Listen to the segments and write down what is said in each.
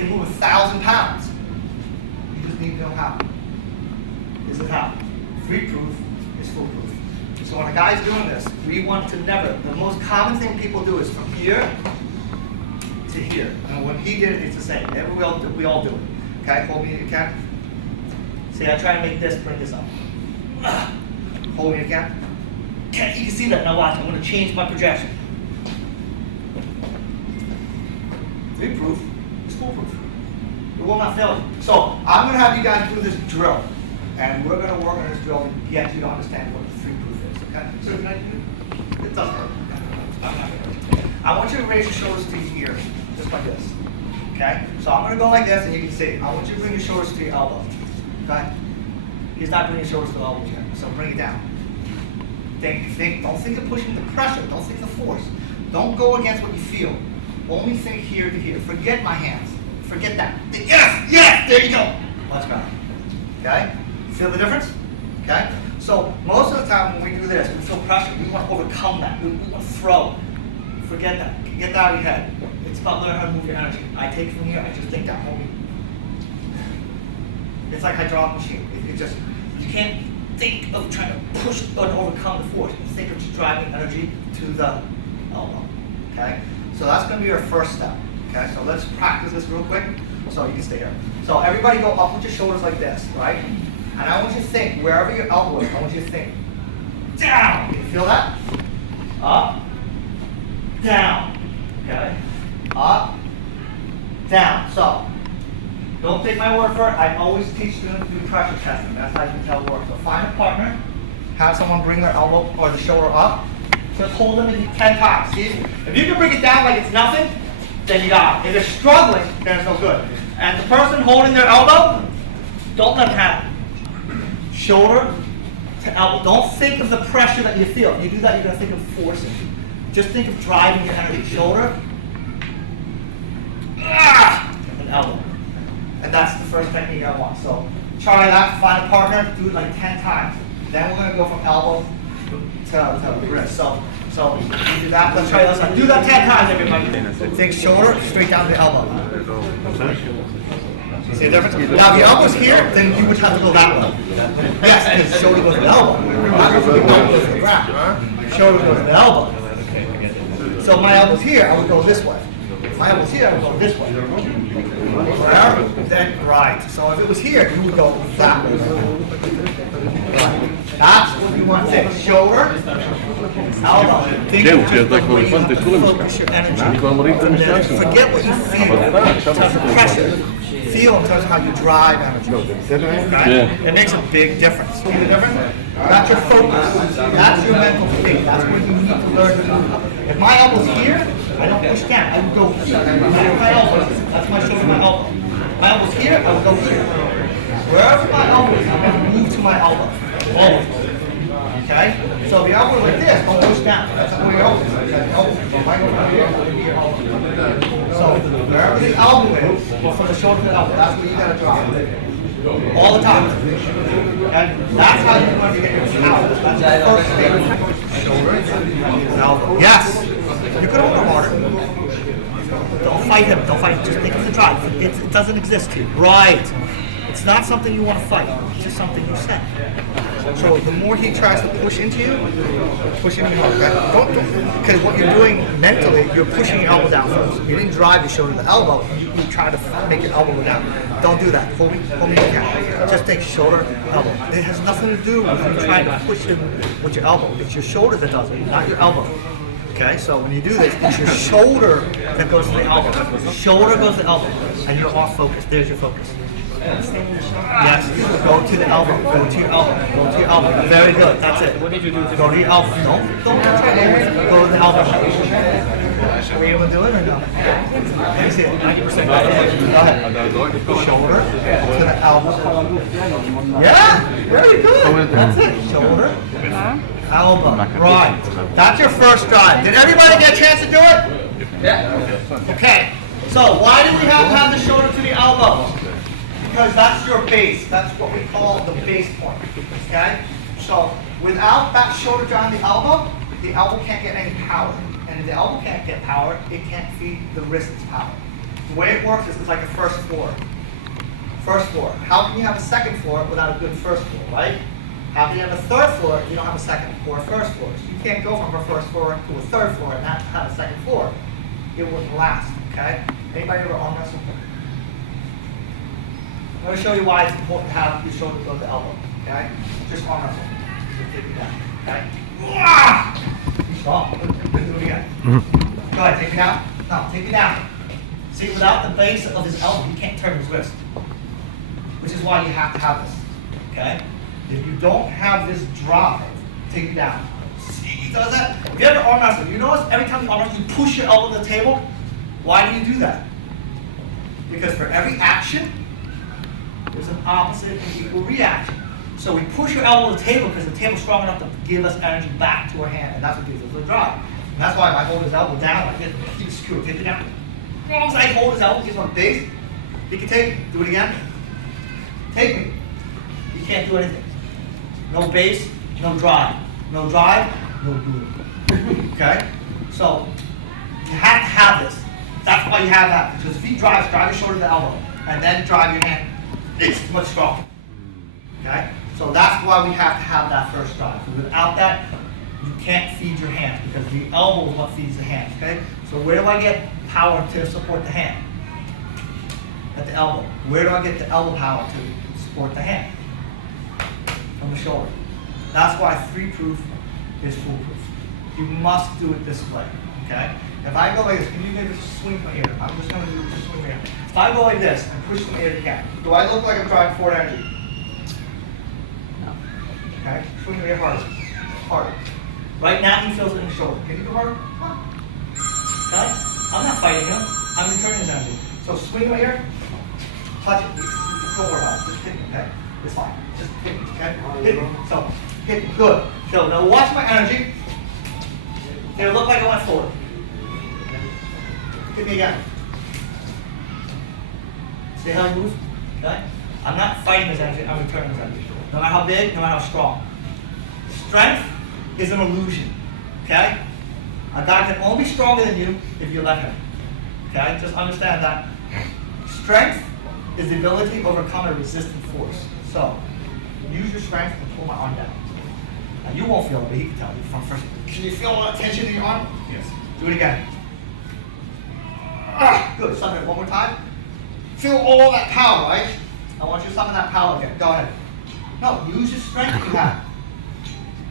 can move 1,000 pounds. You just need to know how. This is how. Free proof is foolproof. So when a guy's doing this, we want to never, the most common thing people do is from here to here. And when he did it, it's the same. We all do it. Okay, hold me again. See, I try to make this, bring this up. Hold me again. Okay, you can see that. Now watch, I'm going to change my projection. Free proof is foolproof. It will not fail you. So I'm going to have you guys do this drill. And we're going to work on this drill to get you to understand what the free proof is. Okay? So can I do it? Doesn't hurt. I'm not gonna. I want you to raise your shoulders to your ears, just like this. Okay? So I'm going to go like this, and you can see. I want you to bring your shoulders to your elbow. Okay? He's not bringing your shoulders to the elbows yet. So bring it down. Don't think of pushing the pressure. Don't think of the force. Don't go against what you feel. Only think here to here. Forget my hands. Forget that. Yes! Yes! There you go. Much better. Okay? Feel the difference? Okay? So most of the time when we do this, we feel pressure. We want to overcome that. We want to throw. Forget that. Get that out of your head. It's about learning how to move your energy. I take it from here. I just think that. Hold me. It's like a hydraulic machine. You can't think of trying to push or overcome the force. You think of just driving energy to the elbow. Okay? So that's going to be our first step. Okay? So let's practice this real quick. So you can stay here. So everybody go up with your shoulders like this, right? And I want you to think, wherever your elbow is, I want you to think, down. Can you feel that? Up, down. Okay? Up, down. So, don't take my word for it. I always teach students to do pressure testing. That's how you can tell it works. So find a partner, have someone bring their elbow or the shoulder up. Just hold them 10 times. See? If you can bring it down like it's nothing, then you got it. If they're struggling, then it's no good. And the person holding their elbow, don't let them have it. Shoulder to elbow. Don't think of the pressure that you feel. If you do that, you're going to think of forcing. Just think of driving your energy. Shoulder, and elbow. And that's the first technique I want. So try that, find a partner, do it like 10 times. Then we're going to go from elbow to wrist. So you do that. Let's try this. Do that 10 times, everybody. Think shoulder, straight down to the elbow. See the difference? Now, if your elbow's here, then you would have to go that way. Yes, because the shoulder goes to the elbow. Shoulder goes to the elbow. So my elbow's here, I would go this way. My elbow's here, I would go this way. Where? Then right. So if it was here, you would go that way. Right. That's what you want to think. Shoulder, elbow. Think just the way you have to focus your energy. Forget what you feel in terms of pressure. Feel in terms of how you drive energy. Right? It makes a big difference. See the difference? That's your focus. That's your mental state. That's what you need to learn to do. If my elbow's here, I don't push down. I would go here. My elbow. That's my shoulder, my elbow. My elbow's here, I would go here. Wherever my elbow is, I'm going to move to my elbow. Always. Okay? So if your elbow is like this, don't push down. That's where your elbow is. So wherever the elbow is, from the shoulder to the elbow, that's where you got to drop. All the time. And that's how you're going to get your power. That's the first thing. Shoulder, elbow. Yes. You could hold him harder. Don't fight him. Don't fight him. Just think of the drive. It doesn't exist here. Right. It's not something you want to fight. It's just something you set. So the more he tries to push into you, push into you. Okay? Don't. Because what you're doing mentally, you're pushing your elbow down first. You didn't drive your shoulder to the elbow. You try to make your elbow go down. Don't do that. Hold me down. Just take shoulder, elbow. It has nothing to do with you trying to push him with your elbow. It's your shoulder that does it, not your elbow. Okay, so when you do this, it's your shoulder that goes to the elbow. Shoulder goes to the elbow, and you're off focus. There's your focus. Yes, go to the elbow. Go to your elbow. Go to your elbow. Very good. That's it. What did you do? Go to your elbow. Don't try to go to the elbow. Were you able to do it or no? Let me see it. 90%. Go ahead. Shoulder to the elbow. Yeah, very good. That's it. Shoulder. Elbow. Right. That's your first drive. Did everybody get a chance to do it? Yeah. Okay. So why do we have to have the shoulder to the elbow? Because that's your base. That's what we call the base point. Okay? So without that shoulder down the elbow can't get any power. And if the elbow can't get power, it can't feed the wrist its power. The way it works is it's like a first floor. First floor. How can you have a second floor without a good first floor, right? How can you have a third floor if you don't have a second or a first floor? So you can't go from a first floor to a third floor and not have a second floor. It wouldn't last, okay? Anybody ever arm wrestle? I'm going to show you why it's important to have your shoulder go to the elbow, okay? Just arm wrestle. Just take it down, okay? Be strong. Do it again. Go ahead, take it down. No, take it down. See, without the base of his elbow, he can't turn his wrist. Which is why you have to have this, okay? If you don't have this drive, take it down. See, he does that? If you ever arm wrestle, you notice every time you arm wrestle, you push your elbow to the table? Why do you do that? Because for every action, there's an opposite and equal reaction. So we push your elbow to the table because the table's strong enough to give us energy back to our hand, and that's what gives us the drive. And that's why if I hold his elbow down like this, keep it screwed, take it down. As long as I hold his elbow, gives him a base, he can take me. Do it again. Take me. You can't do anything. No base, no drive. No drive, no doing. Okay? So, you have to have this. That's why you have that. Because if he drives, drive your shoulder to the elbow, and then drive your hand, it's much stronger. Okay? So that's why we have to have that first drive. Because without that, you can't feed your hands, because the elbow is what feeds the hands. Okay? So where do I get power to support the hand? At the elbow. Where do I get the elbow power to support the hand? From the shoulder. That's why 3-proof is foolproof. You must do it this way, okay? If I go like this, can you maybe just swing my ear? I'm just going to do just swing my ear. If I go like this and push my ear again, do I look like I'm driving forward energy? No. Okay? Swing my ear harder. Harder. Right now he feels it in the shoulder. Can you go harder? Okay? I'm not fighting him. I'm returning his energy. So swing my ear. Touch it. Don't worry about it. Just hit me, okay? It's fine. Just hit me, okay? Hit me. So, hit me. Good. So, now watch my energy. It'll look like I went forward. Hit me again. See how he moves? Okay? I'm not fighting his energy. I'm returning his energy. No matter how big, no matter how strong. Strength is an illusion. Okay? A guy can only be stronger than you if you let him. Okay? Just understand that. Strength is the ability to overcome a resistant force. So, use your strength and pull my arm down. Now you won't feel it, but he can tell you from first. Can you feel all that tension in your arm? Yes. Do it again. Good. Summon it one more time. Feel all that power, right? I want you to summon that power again. Go ahead. No, use your strength you have.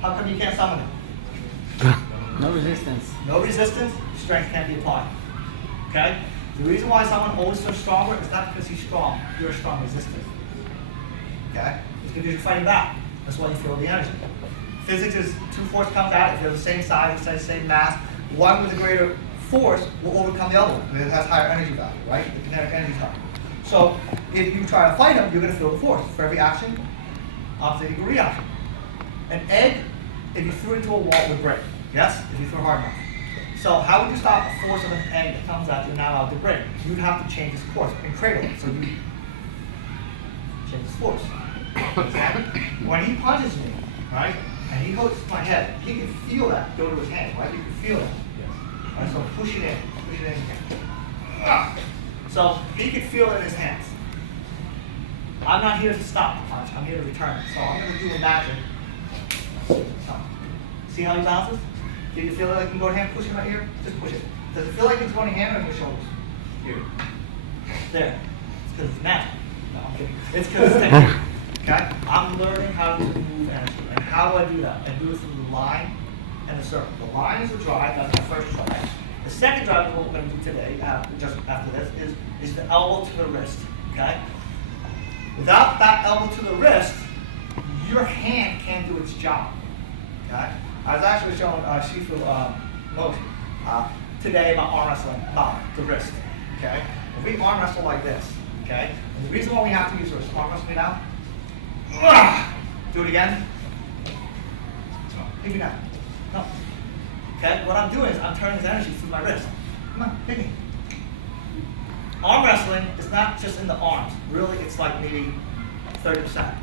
How come you can't summon it? No resistance. No resistance, strength can't be applied. Okay? The reason why someone always feels stronger is not because he's strong. You're a strong resistant. Okay? It's because you're fighting back. That's why you feel the energy. Physics is 2 forces comes out. If they're the same size, the same mass, one with a greater force will overcome the other one because it has higher energy value, right? The kinetic energy is higher. So if you try to fight them, you're going to feel the force. For every action, opposite equal reaction. An egg, if you threw it into a wall, would break. Yes? If you throw hard enough. So how would you stop the force of an egg that comes out you're not allowed to break? You'd have to change its course and cradle it. So you change its force. When he punches me, right, and he goes to my head, he can feel that go to his hand, right? You can feel it. Yes. Right, so push it in again. So he can feel it in his hands. I'm not here to stop the punch, I'm here to return it. So I'm going to do a magic. So, see how he bounces? Do you feel like it can go to hand, push in my ear? Just push it. Does it feel like it's going to hand or in your shoulders? Here. There. It's because it's magic. No, I'm kidding. It's because it's technique. Okay? I'm learning how to move energy. And how do I do that? I do it through the line and the circle. The line is the drive, that's my first drive. The second drive is what we're going to do today, just after this, is the elbow to the wrist. Okay? Without that elbow to the wrist, your hand can't do its job. Okay? I was actually showing Shifu motion today about arm wrestling, about the wrist. Okay? If we arm wrestle like this, okay? And the reason why we have to use wrist, arm wrestle me now. Do it again. No. Hit me now. No. Okay? What I'm doing is I'm turning his energy through my wrist. Come on, hit me. Arm wrestling is not just in the arms. Really, it's like maybe 30%.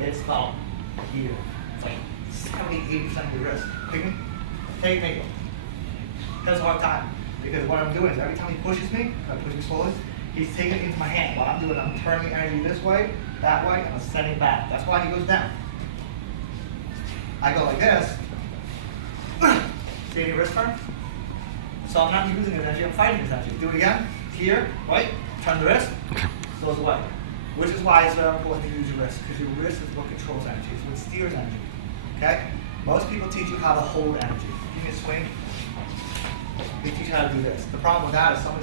It's about here. It's like 70, 80% of your wrist. Hit me. Take me. Has a hard time. Because what I'm doing is every time he pushes me, I push him slowly, he's taking it into my hand. What I'm doing, I'm turning energy this way, that way, and I'm sending it back. That's why he goes down. I go like this. See any wrist turn? So I'm not using his energy, I'm fighting his energy. Do it again. Here, right? Turn the wrist, goes away. Which is why it's very important to use your wrist, because your wrist is what controls energy, it's what steers energy. Okay? Most people teach you how to hold energy. Give me a swing. They teach you how to do this. The problem with that is someone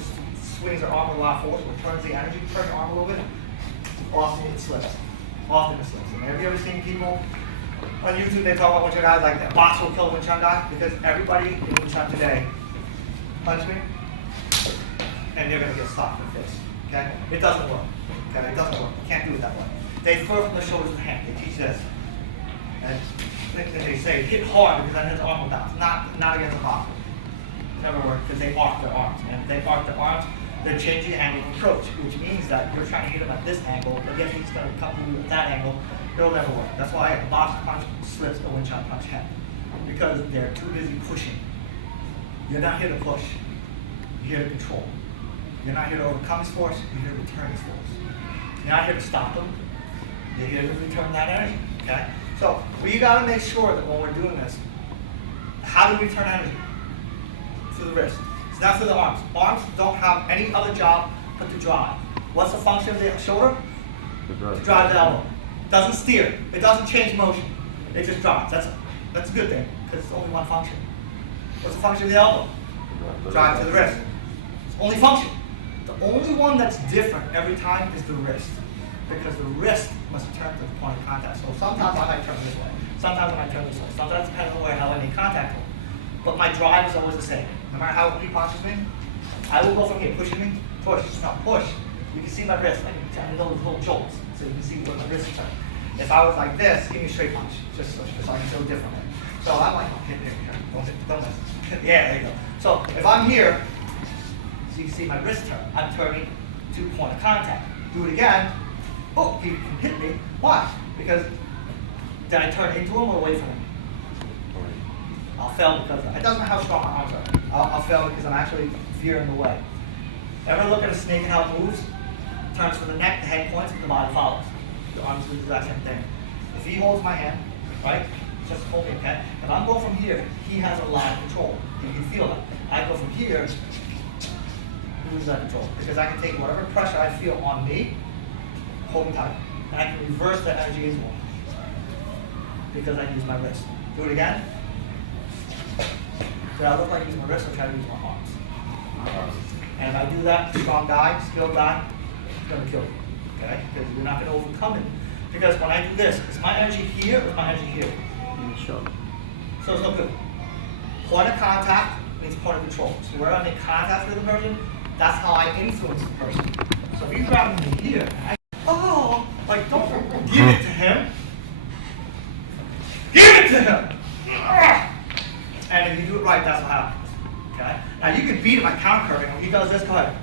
swings their arm with a lot of force, or turns the energy, turn your arm a little bit, often it slips. Often it slips. And have you ever seen people on YouTube, they talk about Wing Chun guys like that box will kill a Wing Chun guy? Because everybody in Wing Chun today punch me, and they're going to get stopped with this. Okay? It doesn't work. Okay? It doesn't work. You can't do it that way. They throw from the shoulders to the hand. They teach this. And they say hit hard because then his arm will bounce. Not against the boxer. Never work because they arc their arms. And if they arc their arms, they're changing the angle of approach, which means that you're trying to hit him at this angle, but yet he's going to come to you at that angle. It'll never work. That's why a boxer punch slips a Wing Chun punch head. Because they're too busy pushing. You're not here to push. You're here to control. You're not here to overcome his force. You're here to return his force. You're not here to stop him. You're here to return that energy. Okay? So we got to make sure that when we're doing this, how do we return energy? Through the wrist. It's not through the arms. Arms don't have any other job but to drive. What's the function of the shoulder? To drive the elbow. It doesn't steer. It doesn't change motion. It just drives. That's a good thing because it's only one function. What's the function of the elbow? Drive to the wrist. It's only function. The only one that's different every time is the wrist. Because the wrist must turn to the point of contact. So sometimes I might turn this way. Sometimes I might turn this way. Sometimes depending on how I make contact with. But my drive is always the same. No matter how he punches me, I will go from here, pushing me, push. Now push. You can see my wrist. I can those little jolts. So you can see where my wrist is turning. If I was like this, give me a straight punch. Just so I can feel differently. So I'm like, oh, hit here. Don't miss. Yeah, there you go. So if I'm here, so you see my wrist turn, I'm turning to point of contact. Do it again. Oh, he can hit me. Why? Because did I turn into him or away from him? I'll fail because it doesn't matter how strong my arms are. I'll fail because I'm actually veering the way. Ever look at a snake and how it moves? Turns from the neck, the head points, and the body follows. The arms do the exact same thing. If he holds my hand, right? Just hold me, okay? If I'm going from here, he has a lot of control. You can feel that. I go from here, he loses that control. Because I can take whatever pressure I feel on me, hold me tight, and I can reverse that energy as well. Because I use my wrist. Do it again. Do I look like using my wrist or try to use my arms? And if I do that, strong guy, skilled guy, it's going to kill you. Okay? Because you're not going to overcome it. Because when I do this, is my energy here or is my energy here? Sure. So it's no good. Point of contact means point of control. So where I make contact with the person, that's how I influence the person. So if you grab me here, don't give it to him. Give it to him! And if you do it right, that's what happens. Okay? Now you can beat him by counter curving. When he does this, go ahead.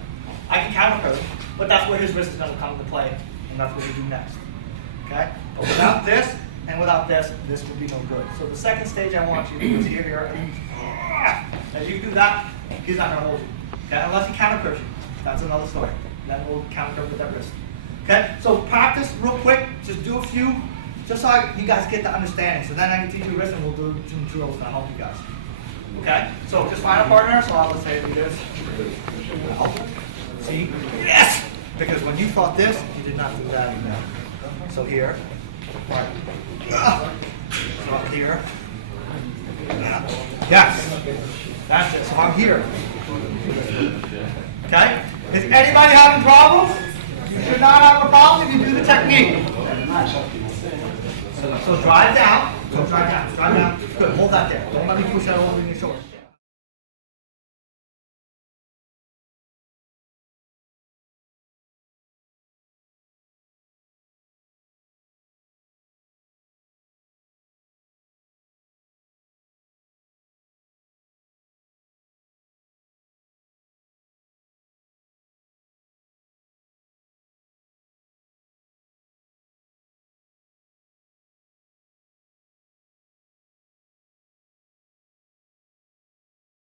I can counter curve him, but that's where his wrist is going to come into play, and that's what we do next. Okay? But without this, and without this, this would be no good. So the second stage I want you to do is here. As you do that, he's not going to hold you. Okay? Unless he counter curves you. That's another story. Then we'll counter curve with that wrist. Okay? So practice real quick. Just do a few, just so you guys get the understanding. So then I can teach you wrist and we'll do some drills to help you guys. Okay? So just find a partner. So I'll just say do this. See? Yes! Because when you thought this, you did not do that either. So here. Right. So up here. Yes. That's it. So I'm here. Okay? Is anybody having problems? You should not have a problem if you do the technique. So drive down. So drive down. Drive down. Good. Hold that there. Don't let me push that over in your shoulder.